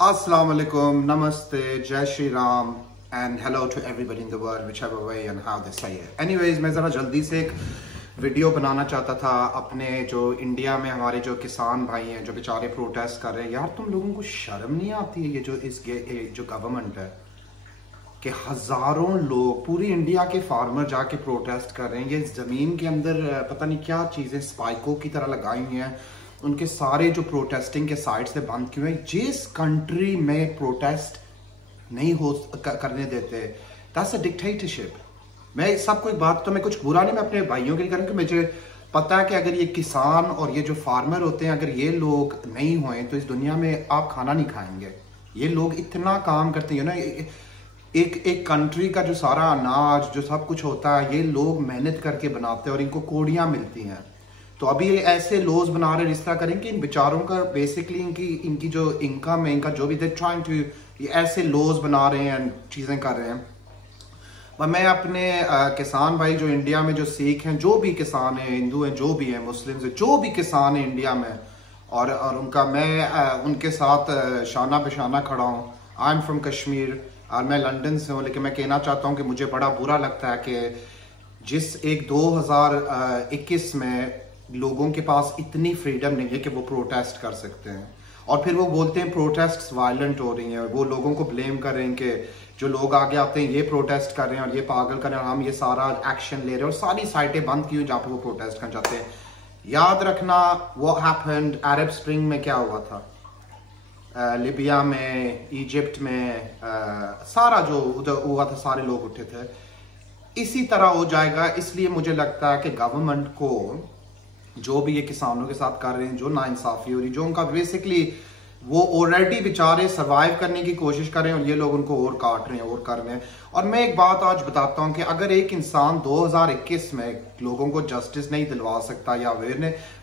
Assalamu alaikum, namaste, Jai Shri Ram and hello to everybody in the world, whichever way and how they say it. Anyways, मैं ज़रा जल्दी से एक video बनाना चाहता था अपने जो इंडिया में हमारे जो किसान भाई हैं जो बेचारे प्रोटेस्ट कर रहे हैं। यार तुम लोगों को शर्म नहीं आती है? ये जो गवर्नमेंट है कि हज़ारों लोग पूरी इंडिया के फार्मर जाके प्रोटेस्ट कर रहे हैं। ये ज़मीन के अंदर पता नहीं क्या चीज़ें स्पाइकों की तरह लगाई हुई हैं। उनके सारे जो प्रोटेस्टिंग के साइट्स से बंद किए हैं। जिस कंट्री में प्रोटेस्ट नहीं हो करने देते, दैट्स अ डिक्टेटरशिप। मैं सबको एक बात, तो मैं कुछ बुरा नहीं मैं अपने भाइयों के लिए करूँ कि मुझे पता है कि अगर ये किसान और ये जो फार्मर होते हैं, अगर ये लोग नहीं हुए तो इस दुनिया में आप खाना नहीं खाएंगे। ये लोग इतना काम करते हैं ना, एक कंट्री का जो सारा अनाज जो सब कुछ होता है, ये लोग मेहनत करके बनाते हैं और इनको कोड़ियाँ मिलती हैं। तो अभी ये ऐसे लॉज बना रहे हैं, इस तरह करें कि इन बेचारों का बेसिकली इनकी जो इनकम है, इनका जो भी दे ट्राइंग टू, ये ऐसे लॉज बना रहे हैं, चीज़ें कर रहे हैं। पर मैं अपने किसान भाई जो इंडिया में जो सिख हैं, जो भी किसान हैं, हिंदू हैं, जो भी हैं, मुस्लिम हैं, जो भी किसान हैं इंडिया में, और उनका मैं उनके साथ शाना बेशाना खड़ा हूँ। आई एम फ्रॉम कश्मीर और मैं लंदन से हूँ, लेकिन मैं कहना चाहता हूँ कि मुझे बड़ा बुरा लगता है कि जिस 2021 में लोगों के पास इतनी फ्रीडम नहीं है कि वो प्रोटेस्ट कर सकते हैं, और फिर वो बोलते हैं प्रोटेस्ट वायलेंट हो रही हैं। वो लोगों को ब्लेम कर रहे हैं कि जो लोग आगे आते हैं ये प्रोटेस्ट कर रहे हैं और ये पागल कर रहे हैं, हम ये सारा एक्शन ले रहे हैं, और सारी साइटें बंद की हुई जहाँ पे वो प्रोटेस्ट करना चाहते हैं। याद रखना वो हैपेंड अरब स्प्रिंग में क्या हुआ था, लिबिया में, इजिप्ट में, सारा जो उधर हुआ था, सारे लोग उठे थे। इसी तरह हो जाएगा। इसलिए मुझे लगता है कि गवर्नमेंट को जो भी ये किसानों के साथ कर रहे हैं, जो नाइंसाफी हो रही, जो उनका बेसिकली वो ऑलरेडी बेचारे सर्वाइव करने की कोशिश कर रहे हैं और ये लोग उनको और काट रहे हैं और कर रहे हैं। और मैं एक बात आज बताता हूं कि अगर एक इंसान 2021 में लोगों को जस्टिस नहीं दिलवा सकता या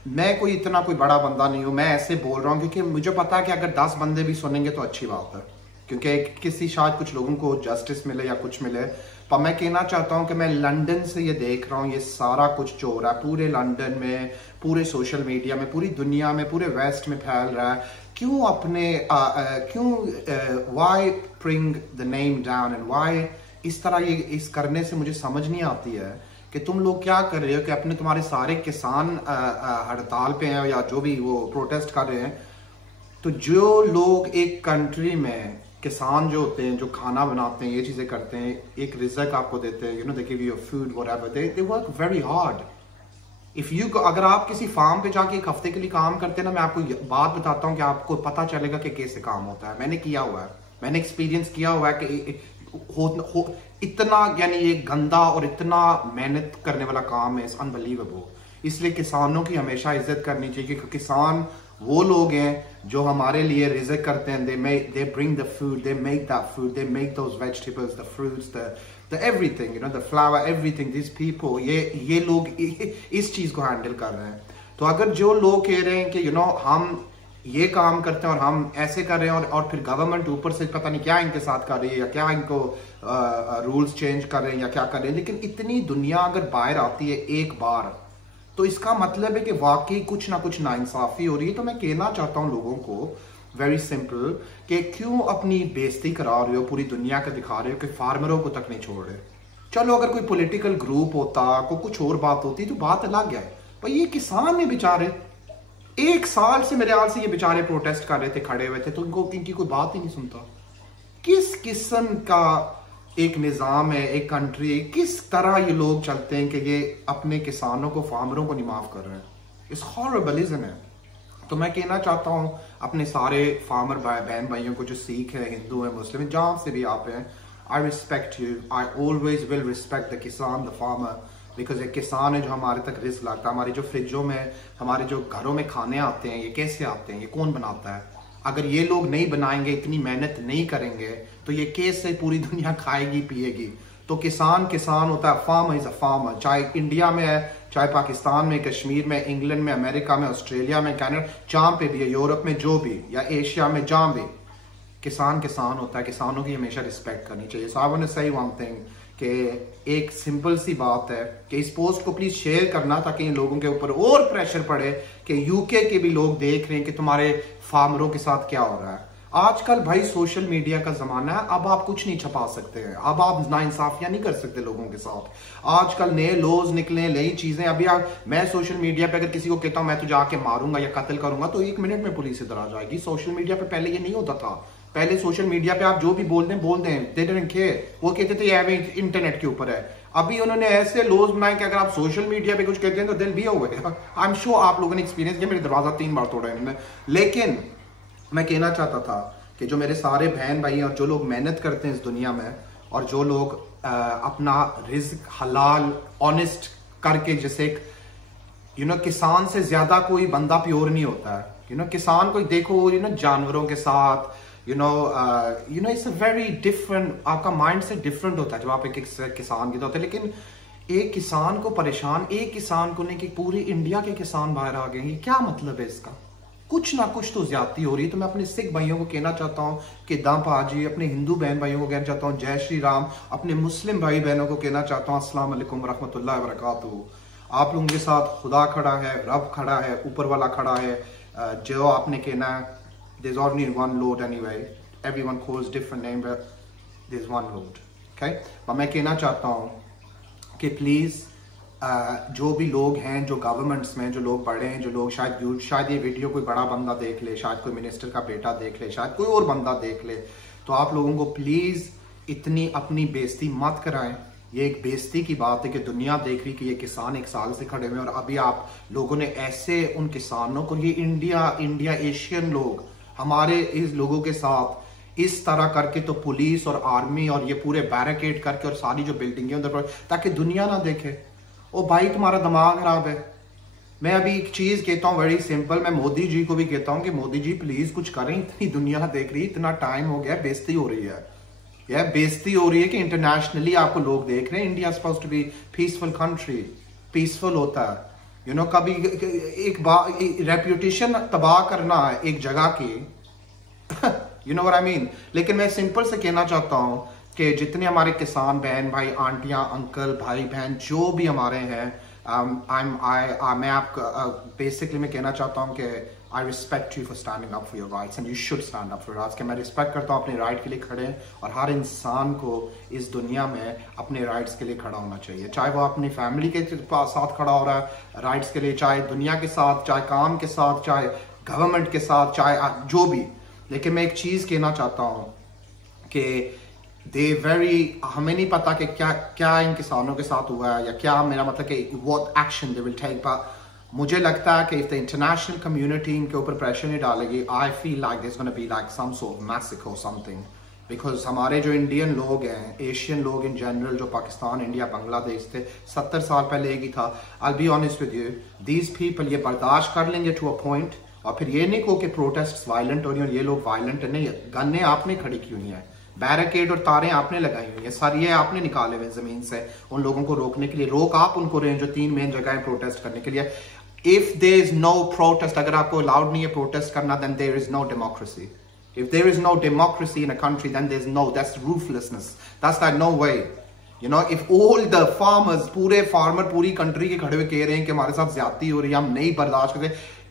मैं कोई इतना कोई बड़ा बंदा नहीं हूं, मैं ऐसे बोल रहा हूं क्योंकि मुझे पता है कि अगर 10 बंदे भी सुनेंगे तो अच्छी बात है, क्योंकि किसी शायद कुछ लोगों को जस्टिस मिले या कुछ मिले। पर मैं कहना चाहता हूं कि मैं लंदन से ये देख रहा हूं, ये सारा कुछ जो हो रहा है पूरे लंदन में, पूरे सोशल मीडिया में, पूरी दुनिया में, पूरे वेस्ट में फैल रहा है। क्यों why bring the name down and why इस तरह ये इस करने से मुझे समझ नहीं आती है कि तुम लोग क्या कर रहे हो कि अपने तुम्हारे सारे किसान हड़ताल पे हैं या जो भी वो प्रोटेस्ट कर रहे हैं। तो जो लोग एक कंट्री में किसान जो होते हैं, जो खाना बनाते हैं, ये चीजें करते हैं, एक रिज़्क आपको देते हैं, they give you food whatever, they work very hard. अगर आप किसी फार्म पे जाके एक हफ्ते के लिए काम करते हैं ना, मैं आपको बात बताता हूँ कि आपको पता चलेगा कि कैसे काम होता है। मैंने किया हुआ है, मैंने एक्सपीरियंस किया हुआ है कि इतना यानी ये गंदा और इतना मेहनत करने वाला काम है, इट्स अनबिलीवेबल। इसलिए किसानों की हमेशा इज्जत करनी चाहिए, क्योंकि किसान वो लोग हैं जो हमारे लिए रिज़्क करते हैं। they bring the food, they make that food, they make those vegetables, the fruits, the everything, the flour, everything. These people, ये लोग इस चीज को हैंडल कर रहे हैं। तो अगर जो लोग कह रहे हैं कि हम ये काम करते हैं और हम ऐसे कर रहे हैं, और फिर गवर्नमेंट ऊपर से पता नहीं क्या इनके साथ कर रही है, या क्या इनको रूल्स चेंज कर रहे हैं या क्या कर रहे हैं, लेकिन इतनी दुनिया अगर बाहर आती है एक बार, तो इसका मतलब है कि वाकई कुछ ना कुछ नाइंसाफी हो रही है। तो मैं कहना चाहता हूं लोगों को वेरी सिंपल कि क्यों अपनी बेइज्जती करा रहे हो, पूरी दुनिया का दिखा रहे हो कि फार्मरों को तक नहीं छोड़ रहे। चलो अगर कोई पॉलिटिकल ग्रुप होता, को कुछ और बात होती तो बात अलग है, पर ये किसान में बेचारे 1 साल से मेरे हाल से ये बेचारे प्रोटेस्ट कर रहे थे, खड़े हुए थे, तो इनकी कोई बात ही नहीं सुनता। किस किस्म का एक निज़ाम है, एक कंट्री, किस तरह ये लोग चलते हैं कि ये अपने किसानों को, फार्मरों को नहीं माफ कर रहे हैं। It's horrible, isn't it? तो मैं कहना चाहता हूँ अपने सारे फार्मर बहन भाइयों को, जो सिख है, हिंदू है, मुस्लिम है, जहाँ से भी आप हैं, I respect you. I always will respect the किसान, द फार्मर, बिकॉज एक किसान है जो हमारे तक रिस्क लाता है। हमारे जो फ्रिजों में, हमारे जो घरों में खाने आते हैं, ये कैसे आते हैं, ये कौन बनाता है? अगर ये लोग नहीं बनाएंगे, इतनी मेहनत नहीं करेंगे, तो ये कैसे पूरी दुनिया खाएगी पिएगी? तो किसान होता है, फार्मर इज अ फार्मर। चाहे इंडिया में है, चाहे पाकिस्तान में, कश्मीर में, इंग्लैंड में, अमेरिका में, ऑस्ट्रेलिया में, कनाडा, जहां पे भी है, यूरोप में जो भी, या एशिया में जहां भी, किसान होता है। किसानों की हमेशा रिस्पेक्ट करनी चाहिए। सो आई वांट टू से वन थिंग कि एक सिंपल सी बात है कि इस पोस्ट को प्लीज शेयर करना, ताकि इन लोगों के ऊपर और प्रेशर पड़े कि यूके के भी लोग देख रहे हैं कि तुम्हारे फार्मरों के साथ क्या हो रहा है। आजकल भाई सोशल मीडिया का जमाना है, अब आप कुछ नहीं छुपा सकते हैं, अब आप नाइंसाफियां नहीं कर सकते लोगों के साथ। आजकल नए लॉज निकले, नई चीजें। अभी मैं सोशल मीडिया पे अगर किसी को कहता हूं मैं तुझे आके मारूंगा या कत्ल करूंगा तो 1 मिनट में पुलिस इधर आ जाएगी। सोशल मीडिया पे पहले ये नहीं होता था। पहले सोशल मीडिया पे आप जो भी बोल दें दे डिडंट केयर, वो कहते थे ये इंटरनेट के ऊपर है। अभी उन्होंने ऐसे लॉज बनाए कि अगर आप सोशल मीडिया पे कुछ कहते हैं तो दिल भी हुए। आई एम श्योर आप लोगों ने एक्सपीरियंस किया, मेरे दरवाजा 3 बार तोड़ा इन्होंने। लेकिन मैं कहना चाहता था कि जो मेरे सारे बहन भाई और जो लोग मेहनत करते हैं इस दुनिया में, और जो लोग अपना रिज्क हलाल ऑनेस्ट करके, जैसे किसान से ज्यादा कोई बंदा प्योर नहीं होता है। किसान को देखो जानवरों के साथ इट्स अ वेरी डिफरेंट, आपका माइंड से डिफरेंट होता है जब आप एक किसान की होते हैं। लेकिन एक किसान को परेशान, एक किसान को नहीं कि पूरी इंडिया के किसान बाहर आ गए, ये क्या मतलब है इसका? कुछ ना कुछ तो ज्यादती हो रही है। तो मैं अपने सिख भाइयों को कहना चाहता हूँ कि दाम पाजी, अपने हिंदू बहन भाइयों को कहना चाहता हूँ जय श्री राम, अपने मुस्लिम भाई बहनों को कहना चाहता हूँ अस्सलाम वालेकुम रहमतुल्लाहि व बरकातहू। आप लोगों के साथ खुदा खड़ा है, रब खड़ा है, ऊपर वाला खड़ा है। जो आपने कहना है, there's only one Lord anyway, everyone calls different name but there's one Lord, okay? पर मैं कहना चाहता हूँ कि प्लीज जो भी लोग हैं, जो गवर्नमेंट्स में जो लोग बड़े हैं, जो लोग शायद ये वीडियो कोई बड़ा बंदा देख ले, शायद कोई मिनिस्टर का बेटा देख ले, शायद कोई और बंदा देख ले, तो आप लोगों को प्लीज इतनी अपनी बेइज्जती मत कराएं। ये एक बेइज्जती की बात है कि दुनिया देख रही कि ये किसान 1 साल से खड़े हुए और अभी आप लोगों ने ऐसे उन किसानों को, ये इंडिया एशियन लोग हमारे इस लोगों के साथ इस तरह करके, तो पुलिस और आर्मी और ये पूरे बैरिकेड करके और सारी जो बिल्डिंगें उधर पर, ताकि दुनिया ना देखे। ओ भाई तुम्हारा दिमाग खराब है। मैं अभी एक चीज कहता हूँ वेरी सिंपल, मैं मोदी जी को भी कहता हूँ कि मोदी जी प्लीज कुछ करें, इतनी दुनिया देख रही है, इतना टाइम हो गया, बेइज्जती हो रही है। यह बेइज्जती हो रही है कि इंटरनेशनली आपको लोग देख रहे हैं। India supposed to be peaceful country, peaceful होता है। कभी एक रेप्यूटेशन तबाह करना है एक जगह की, व्हाट आई मीन। लेकिन मैं सिंपल से कहना चाहता हूं कि जितने हमारे किसान बहन भाई, आंटियां, अंकल, भाई बहन जो भी हमारे हैं, मैं आपको बेसिकली मैं कहना चाहता हूं कि I respect you for standing up for your rights and you should stand up for your rights. मैं रिस्पेक्ट करता हूं अपने राइट के लिए खड़े हैं, और हर इंसान को इस दुनिया में अपने राइट्स के लिए खड़ा होना चाहिए, चाहे वो अपनी फैमिली के साथ खड़ा हो रहा है राइट्स के लिए, चाहे दुनिया के साथ, चाहे काम के साथ, चाहे गवर्नमेंट के साथ, चाहे जो भी। लेकिन मैं एक चीज कहना चाहता हूं कि हमें नहीं पता कि क्या इन किसानों के साथ हुआ है, या क्या, मेरा मतलब कि what action they will take. मुझे लगता है कि इफ द इंटरनेशनल कम्युनिटी इनके ऊपर प्रेशर नहीं डालेगी, I feel like there is gonna be like some sort of massacre और समथिंग। बिकॉज हमारे जो इंडियन लोग हैं, एशियन लोग इन जनरल, जो पाकिस्तान, इंडिया, बांग्लादेश थे 70 साल पहले एक ही था। I be honest with you, these people ये बर्दाश्त कर लेंगे टू अ पॉइंट, और फिर ये नहीं कहो कि प्रोटेस्ट वायलेंट हो रही है और ये लोग वायलेंट नहीं। गन्ने आपने खड़ी की हुई है, बैरिकेड और तारें आपने लगाई हुई है, सर ये आपने निकाले हुए जमीन से उन लोगों को रोकने के लिए। रोक आप उनको रहे हैं जो 3 मेन जगह प्रोटेस्ट करने के लिए। If there is no protest, अगर आपको अलाउड नहीं है प्रोटेस्ट करना, then there is no democracy. If there is no democracy in a country, then that's ruthlessness. That's like no way. If all the farmers, पूरे farmer पूरी country के खड़े हुए कह रहे हैं कि हमारे साथ ज्यादती हो रही है, हम नहीं बर्दाश्त करते,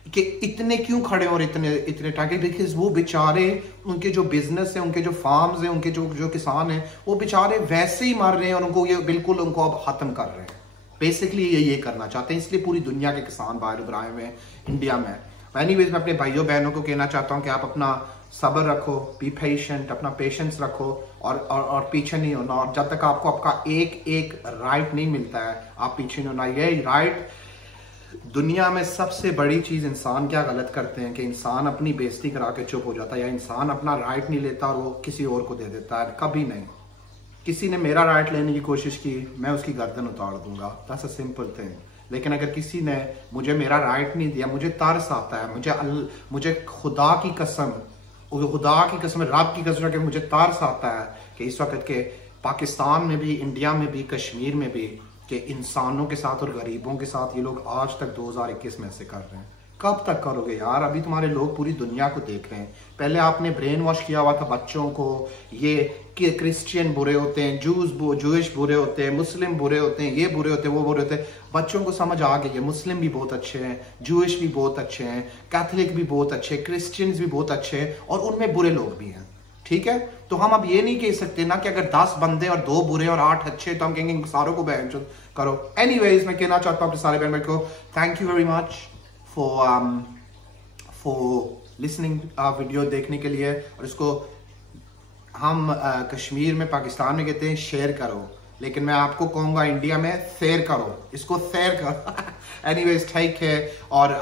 कि इतने क्यों खड़े और इतने टाके, बिकॉज वो बेचारे, उनके जो बिजनेस है, उनके जो फार्म्स हैं, उनके जो किसान हैं, वो बेचारे वैसे ही मर रहे हैं और उनको ये बिल्कुल उनको अब खत्म कर रहे हैं। बेसिकली ये करना चाहते हैं, इसलिए पूरी दुनिया के किसान बाहर उभर आए हुए हैं इंडिया में। एनीवेज, मैं अपने भाइयों बहनों को कहना चाहता हूँ कि आप अपना सब्र रखो, बी पेशेंट, अपना पेशेंस रखो, और पीछे नहीं होना। और जब तक आपको आपका एक राइट नहीं मिलता है, आप पीछे नहीं होना। ये राइट, दुनिया में सबसे बड़ी चीज इंसान क्या गलत करते हैं कि इंसान अपनी बेइज्जती करा के चुप हो जाता है, या इंसान अपना राइट नहीं लेता और वो किसी और को दे देता है। कभी नहीं। किसी ने मेरा राइट लेने की कोशिश की, मैं उसकी गर्दन उतार दूंगा, दैट्स अ सिंपल थिंग। लेकिन अगर किसी ने मुझे मेरा राइट नहीं दिया, मुझे तरस आता है, मुझे खुदा की कसम, रब की कसम कि मुझे तरस आता है कि इस वक्त के पाकिस्तान में भी, इंडिया में भी, कश्मीर में भी, कि इंसानों के साथ और गरीबों के साथ ये लोग आज तक 2021 में से कर रहे हैं। कब तक करोगे यार? अभी तुम्हारे लोग पूरी दुनिया को देख रहे हैं। पहले आपने ब्रेन वॉश किया हुआ था बच्चों को, ये कि क्रिश्चियन बुरे होते हैं, जूइश बुरे होते हैं, मुस्लिम बुरे होते हैं, ये बुरे होते हैं, वो बुरे होते हैं। बच्चों को समझ आ गई है, मुस्लिम भी बहुत अच्छे हैं, जूइश भी बहुत अच्छे हैं, कैथलिक भी बहुत अच्छे हैं, क्रिश्चियंस भी बहुत अच्छे हैं, और उनमें बुरे लोग भी हैं। ठीक है, तो हम अब ये नहीं कह सकते ना कि अगर 10 बंदे और 2 बुरे और 8 अच्छे, तो हम कहेंगे सारों को बैन करो। एनीवेज, मैं कहना चाहता हूँ अपने सारे बहन भाई को thank you very much for listening video देखने के लिए। और इसको हम कश्मीर में, पाकिस्तान में कहते हैं शेयर करो, लेकिन मैं आपको कहूंगा इंडिया में शेयर करो, इसको शेयर करो। एनीवेज, ठीक है। और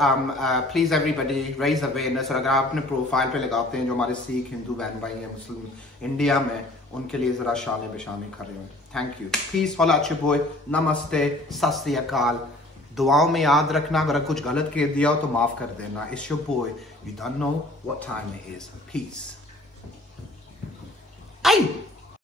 प्लीज एवरीबडी रेज अवेयरनेस। और अगर आप अपने प्रोफाइल पे लगाते हैं जो हमारे सिख, हिंदू बहन भाई हैं, मुस्लिम इंडिया में, उनके लिए जरा शाने बेशाने कर रहे हो। Thank you. प्लीज फॉलो अच्छे बॉय। नमस्ते, सत श्री अकाल। दुआओं में याद रखना, अगर कुछ गलत कह दिया हो तो माफ कर देना। It's your boy, you don't know what time it is. Peace. I